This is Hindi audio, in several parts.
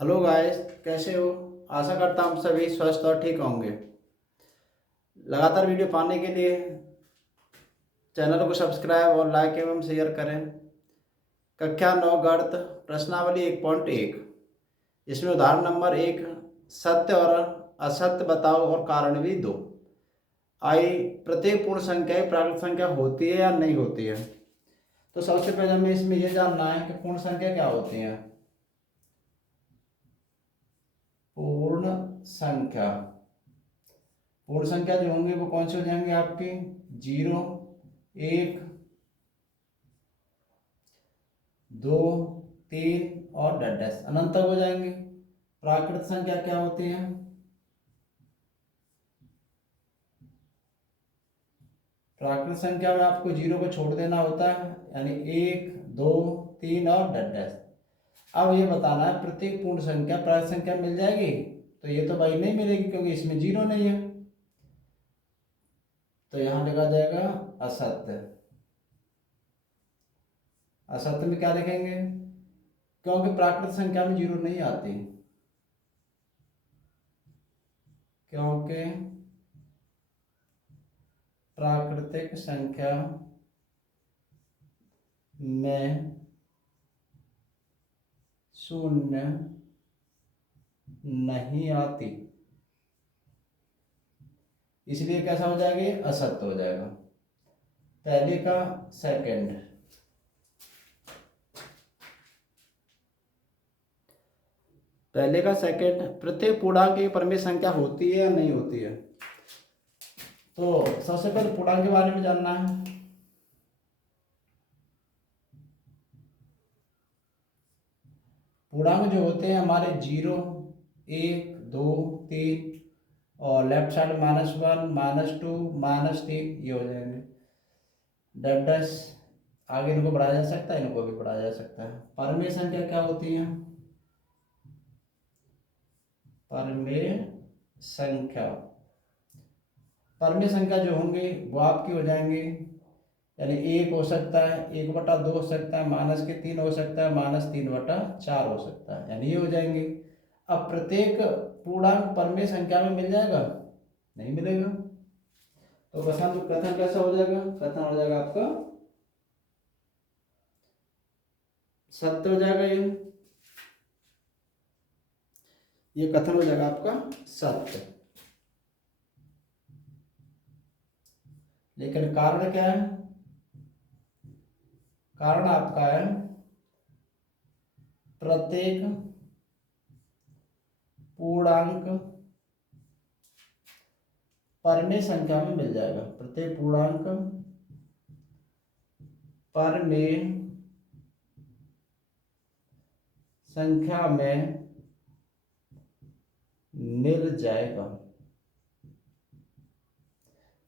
हेलो गाइस, कैसे हो। आशा करता हूँ सभी स्वस्थ और ठीक होंगे। लगातार वीडियो पाने के लिए चैनल को सब्सक्राइब और लाइक एवं शेयर करें। कक्षा 9 गणित प्रश्नावली 1.1, इसमें उदाहरण नंबर 1, सत्य और असत्य बताओ और कारण भी दो। आई प्रत्येक पूर्ण संख्या एक प्राकृत संख्या होती है या नहीं होती है। तो सबसे पहले हमें इसमें यह जानना है कि पूर्ण संख्या क्या होती है। पूर्ण संख्या पूर्ण संख्या जो होंगे वो कौन से हो जाएंगे आपके 0, 1, 2, 3 और डैश अनंत तक हो जाएंगे। प्राकृत संख्या क्या होती है। प्राकृत संख्या में आपको 0 को छोड़ देना होता है, यानी 1, 2, 3 और डैश। अब ये बताना है प्रत्येक पूर्ण संख्या प्राकृत संख्या मिल जाएगी। तो ये तो भाई नहीं मिलेगी क्योंकि इसमें 0 नहीं है। तो यहां लिखा जाएगा असत्य। असत्य में क्या लिखेंगे, क्योंकि प्राकृत संख्या में 0 नहीं आती। क्योंकि प्राकृतिक संख्या में शून्य नहीं आती, इसलिए कैसा हो जाएगा, ये असत्य हो जाएगा। पहले का सेकंड, प्रत्येक पूर्णांक की परमेय संख्या होती है या नहीं होती है। तो सबसे पहले पूर्णांक के बारे में जानना है। पूर्णांक जो होते हैं हमारे 0, 1, 2, 3 और लेफ्ट साइड -1, -2, -3 ये हो जाएंगे। डैश आगे इनको बढ़ाया जा सकता है, इनको भी बढ़ाया जा सकता है। परमेय संख्या क्या होती है। परमेय संख्या परमेय संख्या जो होंगे वो आपकी हो जाएंगे, यानी 1 हो सकता है, 1/2 हो सकता है, -3 हो सकता है, -3/4 हो सकता है, यानी ये हो जाएंगे। अब प्रत्येक पूर्णांक परमेय संख्या में मिल जाएगा, नहीं मिलेगा। तो कथन कथन कैसा हो जाएगा, कथन हो जाएगा आपका सत्य हो जाएगा। ये कथन हो जाएगा आपका सत्य। लेकिन कारण क्या है, कारण आपका है प्रत्येक पूर्णांक परमेय संख्या में मिल जाएगा। प्रत्येक पूर्णांक परमेय संख्या में मिल जाएगा।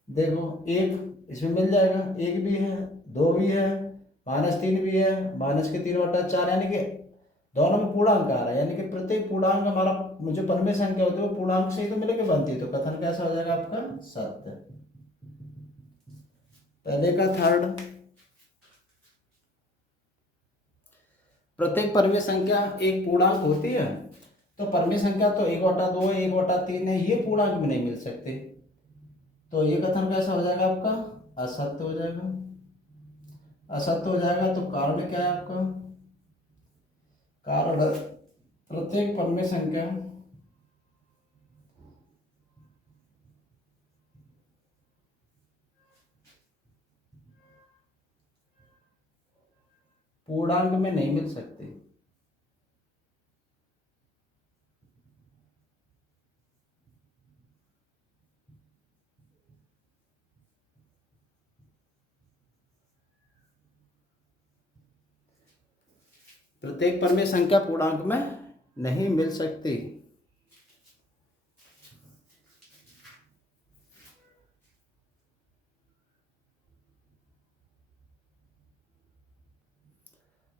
देखो 1 इसमें मिल जाएगा, 1 भी है, 2 भी है, -3 भी है, -3/4, यानी कि दोनों में पूर्णांक आ रहा है, यानी कि प्रत्येक पूर्णांक हमारा जो परमेय संख्या होती है वो पूर्णांक से ही तो मिलकर बनती है। तो कथन कैसा हो जाएगा आपका सत्य। पहले का थर्ड, प्रत्येक परमेय संख्या एक पूर्णांक होती है। तो परमेय संख्या तो 1/2 है, 1/3 है, ये पूर्णांक में नहीं मिल सकते। तो ये कथन कैसा हो जाएगा आपका असत्य हो जाएगा। असत्य हो जाएगा तो कारण क्या है आपका, कारण प्रत्येक परमेय संख्या पूर्णांक में नहीं मिल सकती। प्रत्येक परमेय संख्या पूर्णांक में नहीं मिल सकती।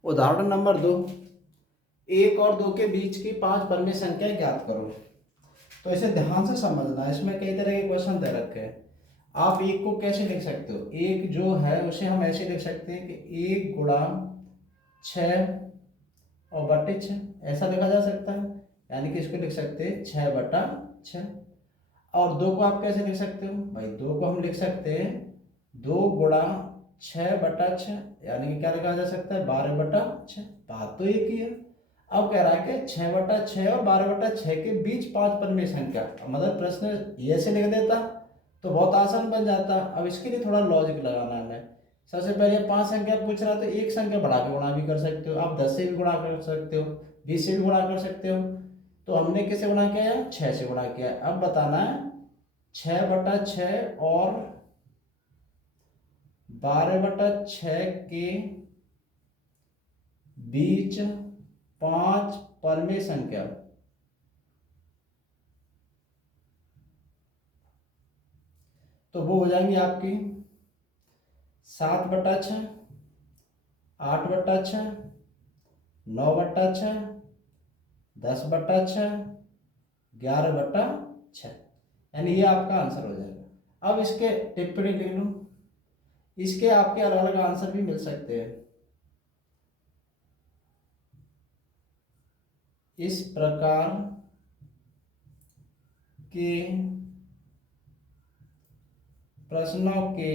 उदाहरण नंबर 2, 1 और 2 के बीच की 5 परमेय संख्याएं ज्ञात करो। तो इसे ध्यान से समझना, इसमें कई तरह के क्वेश्चन दे रखे हैं। आप 1 को कैसे लिख सकते हो, 1 जो है उसे हम ऐसे लिख सकते हैं कि 1 × 6 और बट्टे 6 ऐसा लिखा जा सकता है। यानी कि इसको लिख सकते हैं 6/6। और 2 को आप कैसे लिख सकते हो भाई, 2 को हम लिख सकते हैं 2 × 6/6, यानी कि क्या लिखा जा सकता है 12/6। बात तो एक ही है। अब कह रहा है कि 6/6 और 12/6 के बीच 5 परमेय संख्या, मतलब प्रश्न ये से लिख देता तो बहुत आसान बन जाता। अब इसके लिए थोड़ा लॉजिक लगाना है हमें। सबसे पहले 5 संख्या पूछ रहा है तो एक संख्या बढ़ा के गुणा भी कर सकते हो आप, 10 से भी गुणा कर सकते हो, 20 से भी गुणा कर सकते हो। तो हमने किससे गुणा किया है, 6 से गुणा किया। अब बताना है 6/6 और 12/6 के बीच 5 परमेय संख्या। तो वो हो जाएंगी आपकी 7/6, 8/6, 9/6, 10/6, 11/6, यानी ये आपका आंसर हो जाएगा। अब इसके टिप्पणी लिख लो, इसके आपके अलग अलग आंसर भी मिल सकते हैं। इस प्रकार के प्रश्नों के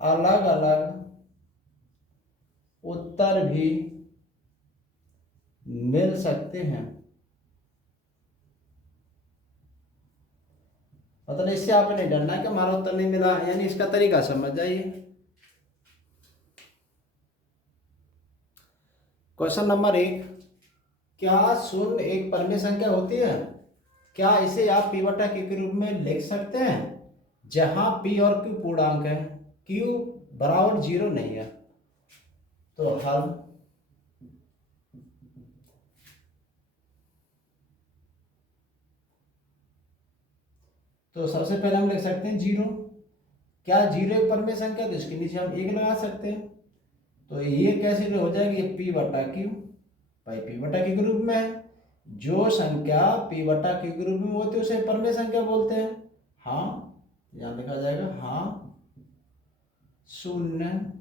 अलग अलग उत्तर भी मिल सकते हैं। मतलब इससे आपने नहीं डरना कि हमारा उत्तर नहीं मिला, यानी इसका तरीका समझ जाइए। क्वेश्चन नंबर 1, क्या 0 एक परमेय संख्या होती है? क्या इसे आप p/q के रूप में लिख सकते हैं जहां p और q पूर्णांक है, q बराबर 0 नहीं है? तो हल, तो सबसे पहले हम लिख सकते हैं 0। क्या 0 एक परमेय संख्या, तो इसके नीचे हम 1 लगा सकते हैं। तो ये कैसे हो जाएगी, p/q, भाई p/q के रूप में है। जो संख्या p/q के रूप में होती है उसे परमेय संख्या बोलते हैं। हाँ, यहाँ लिखा जाएगा हाँ 0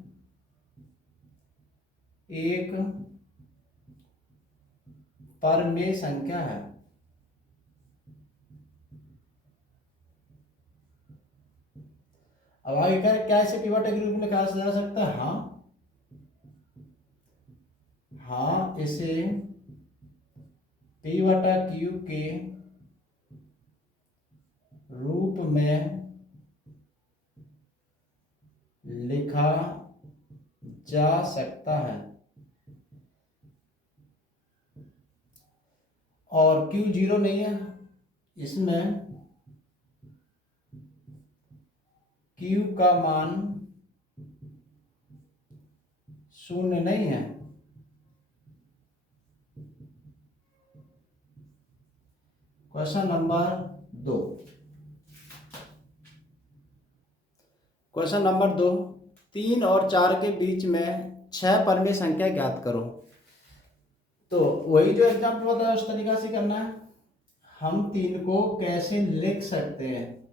एक परमेय संख्या है। अब आगे क्या इसे p/q के रूप में कहा जा सकता है? हाँ इसे p/q के रूप में लिखा जा सकता है। और q 0 नहीं है, इसमें q का मान 0 नहीं है। क्वेश्चन नंबर 2, क्वेश्चन नंबर 2, 3 और 4 के बीच में 6 परमेय संख्या ज्ञात करो। तो वही जो एग्जाम्पल बताया उस तरीका से करना है। हम 3 को कैसे लिख सकते हैं?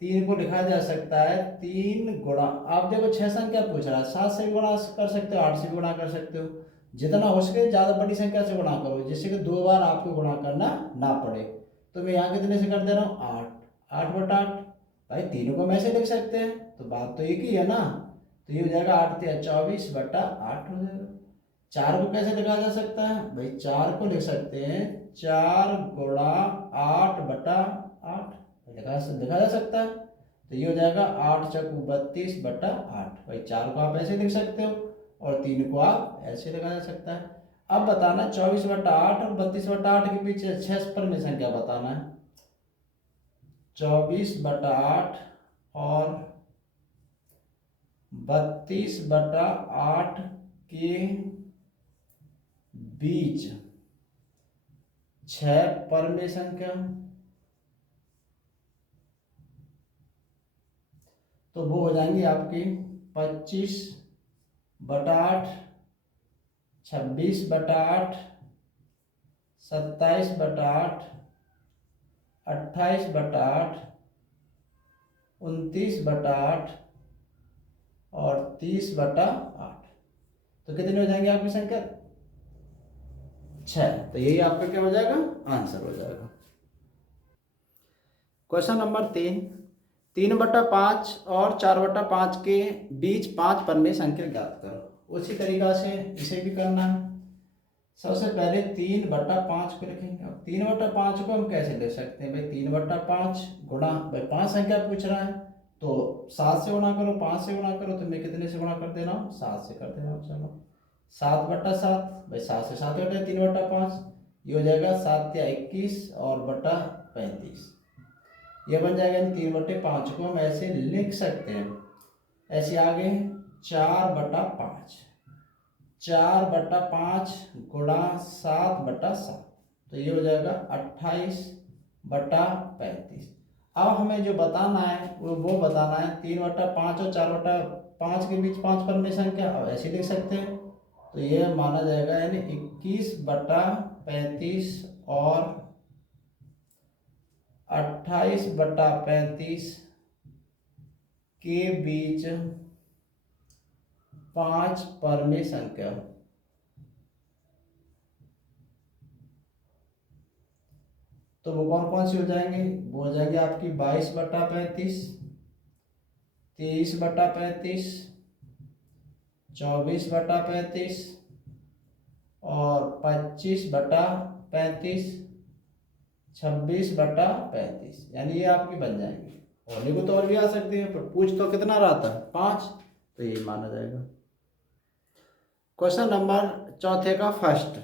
3 को लिखा जा सकता है 3 गुणा, आप देखो 6 संख्या पूछ रहा है, 7 से भी गुणा कर सकते हो, 8 से भी गुणा कर सकते हो। जितना हो सके ज़्यादा बड़ी संख्या से गुणा करो, जिससे कि 2 बार आपको गुणा करना ना पड़े। तो मैं यहाँ कितने से कर दे रहा हूँ, 8, 8/8। भाई तीनों को हम ऐसे लिख सकते हैं, तो बात तो एक ही है ना। तो ये हो जाएगा 8×3 = 24/8 हो जाएगा। 4 को कैसे लिखा जा सकता है भाई, 4 को लिख सकते हैं 4×8/8 लिखा जा सकता है। तो ये हो जाएगा 8×4 = 32/8। भाई 4 को आप ऐसे लिख सकते हो और 3 को आप ऐसे लिखा जा सकता है। अब बताना 24/8 और 32/8 के बीच 6 परमेय संख्या बताना है। 24/8 और 32/8 के बीच 6 परमेय संख्या। तो वो हो जाएंगी आपकी 25/8, 26/8, 27/8, 28/8, 29/8 और 30/8। तो कितनी हो जाएंगी आपकी संख्या? 6। तो यही आपका क्या हो जाएगा? आंसर हो जाएगा। क्वेश्चन नंबर 3, 3/5 और 4/5 के बीच 5 परमेय संख्या ज्ञात करो। उसी तरीका से इसे भी करना है। सबसे पहले 3/5 को लिखेंगे। अब 3/5 को हम कैसे ले सकते हैं भाई? 3/5 गुणा, भाई 5 संख्या पूछ रहा है तो 7 से गुणा करो, 5 से गुणा करो, तो मैं कितने से गुणा कर दे रहा हूँ? 7 से कर दे रहा हूँ। चलो 7/7, भाई 7 से 7 घटे 3/5, ये हो जाएगा 7 या 21 और बटा 35, ये बन जाएगा। 3/5 को हम ऐसे लिख सकते हैं। ऐसे आगे 4/5, 4/5 गुणा 7/7, तो ये हो जाएगा 28/35। अब हमें जो बताना है वो बताना है 3/5 और 4/5 के बीच 5 परमेय संख्या। अब ऐसे लिख सकते हैं, तो ये माना जाएगा यानी 21/35 और 28/35 के बीच 5 परमेय संख्या। तो वो कौन कौन सी हो जाएंगे? वो हो जाएंगे आपकी 22/35, 23/35, 24/35 और 25/35, 26/35, यानी ये आपकी बन जाएंगी। होने को तो और भी आ सकती है, पर पूछ तो कितना रहा था? 5, तो ये माना जाएगा। क्वेश्चन नंबर चौथे का फर्स्ट,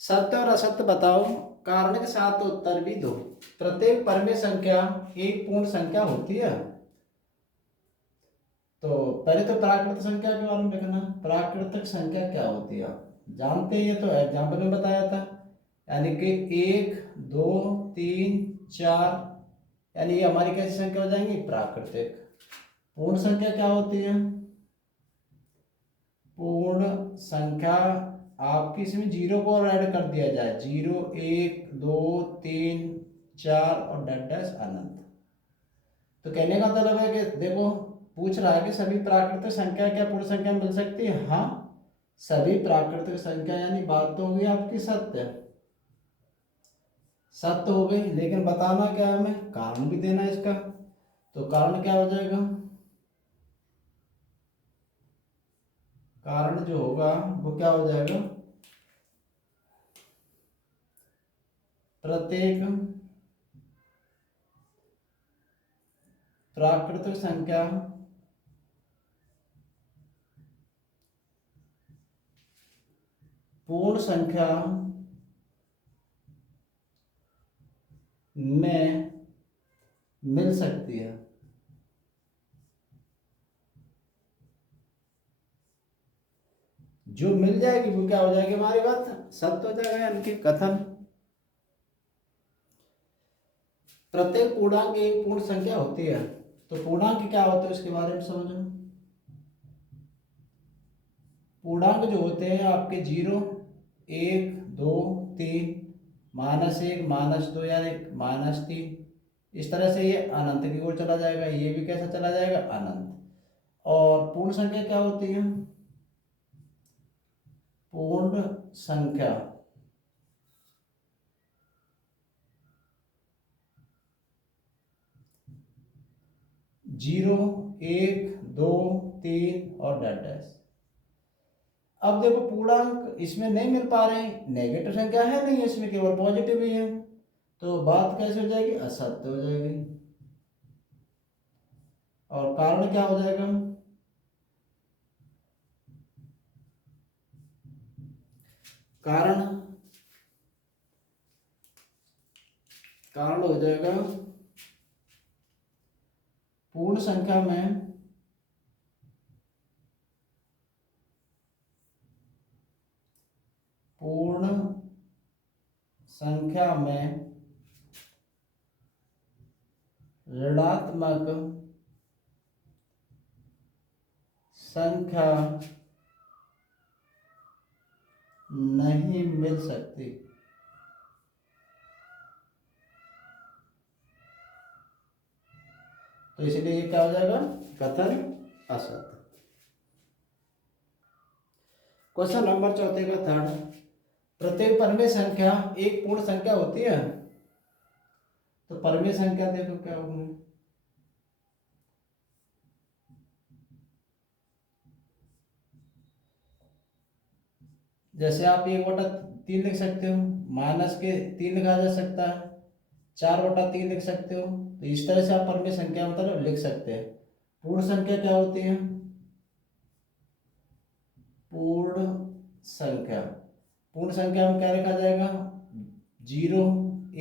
सत्य और असत्य बताओ, कारण के साथ उत्तर भी दो। प्रत्येक परमेय संख्या एक पूर्ण संख्या होती है। तो पहले तो प्राकृतिक संख्या के बारे में लिखना। प्राकृतिक संख्या क्या होती है आप जानते हैं, ये तो एग्जाम्पल में बताया था। यानी कि 1, 2, 3, 4, यानी ये हमारी कैसी संख्या हो जाएंगी? प्राकृतिक। पूर्ण संख्या क्या होती है? पूर्ण संख्या आपकी इसमें 0 को और ऐड कर दिया जाए, 0, 1, 2, 3, 4 और डैश डैश अनंत। तो कहने का मतलब है कि देखो, पूछ रहा है कि सभी प्राकृतिक संख्या क्या पूर्ण संख्या मिल सकती है? हाँ, सभी प्राकृतिक संख्या, यानी बात तो होगी आपकी सत्य, सत्य हो गई। लेकिन बताना क्या है हमें? कारण भी देना है इसका। तो कारण क्या हो जाएगा? कारण जो होगा वो क्या हो जाएगा? प्रत्येक प्राकृतिक संख्या पूर्ण संख्या में मिल सकती है। जो मिल जाएगी वो क्या हो जाएगी? हमारी बात सत्य हो जाएगा। यानी कि कथन, प्रत्येक पूर्णांक एक पूर्ण संख्या होती है। तो पूर्णांक क्या होते हैं उसके बारे में समझो। पूर्णांक जो होते हैं आपके 0, 1, 2, 3, -1, -2 यानी -3, इस तरह से ये अनंत की ओर चला जाएगा। ये भी कैसा चला जाएगा? अनंत। और पूर्ण संख्या क्या होती है? पूर्ण संख्या 0, 1, 2, 3 और डैश डैश। अब देखो पूर्णांक इसमें नहीं मिल पा रहे हैं, नेगेटिव संख्या है नहीं, इसमें केवल पॉजिटिव ही है। तो बात कैसे हो जाएगी? असत्य हो जाएगी। और कारण क्या हो जाएगा? कारण कारण हो जाएगा पूर्ण संख्या में पूर्ण संख्या में ऋणात्मक संख्या नहीं मिल सकती। तो इसलिए ये क्या हो जाएगा? कथन असत्य। क्वेश्चन नंबर 4 का थर्ड, प्रत्येक परमेय संख्या एक पूर्ण संख्या होती है। तो परमेय संख्या देखो क्या होगी, जैसे आप 1/3 लिख सकते हो, माइनस के 3 लिखा जा सकता है, 4/3 लिख सकते हो। तो इस तरह से आप परमेय संख्या मतलब लिख सकते हैं। पूर्ण संख्या क्या होती है, पूर्ण संख्या, पूर्ण संख्या में क्या लिखा जाएगा, 0,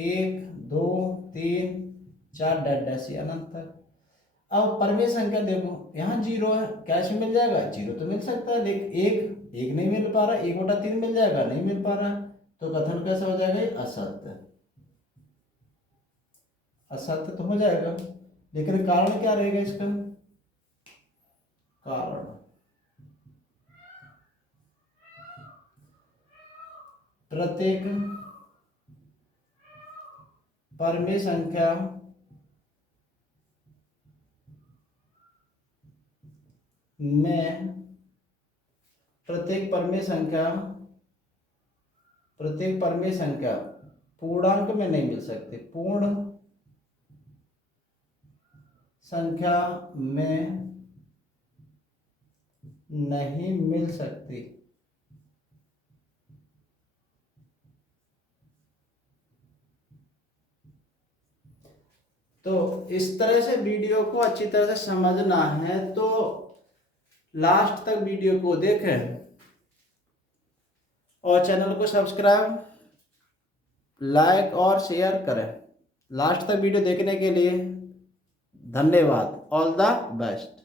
1, 2, 3, 4 डैश डैश अनंत तक। अब परमेय संख्या देखो, यहाँ 0 है, कैसे मिल जाएगा, 0 तो मिल सकता है, लेकिन एक नहीं मिल पा रहा, 1/3 मिल जाएगा, नहीं मिल पा रहा, तो कथन कैसा हो जाएगा, ये असत्य, असत्य तो हो जाएगा। लेकिन कारण क्या रहेगा इसका, कारण प्रत्येक परमेय संख्या में, प्रत्येक परमेय संख्या, प्रत्येक परमेय संख्या पूर्णांक में नहीं मिल सकती, पूर्ण संख्या में नहीं मिल सकती। तो इस तरह से वीडियो को अच्छी तरह से समझना है, तो लास्ट तक वीडियो को देखें और चैनल को सब्सक्राइब, लाइक और शेयर करें। लास्ट तक वीडियो देखने के लिए धन्यवाद। All the best.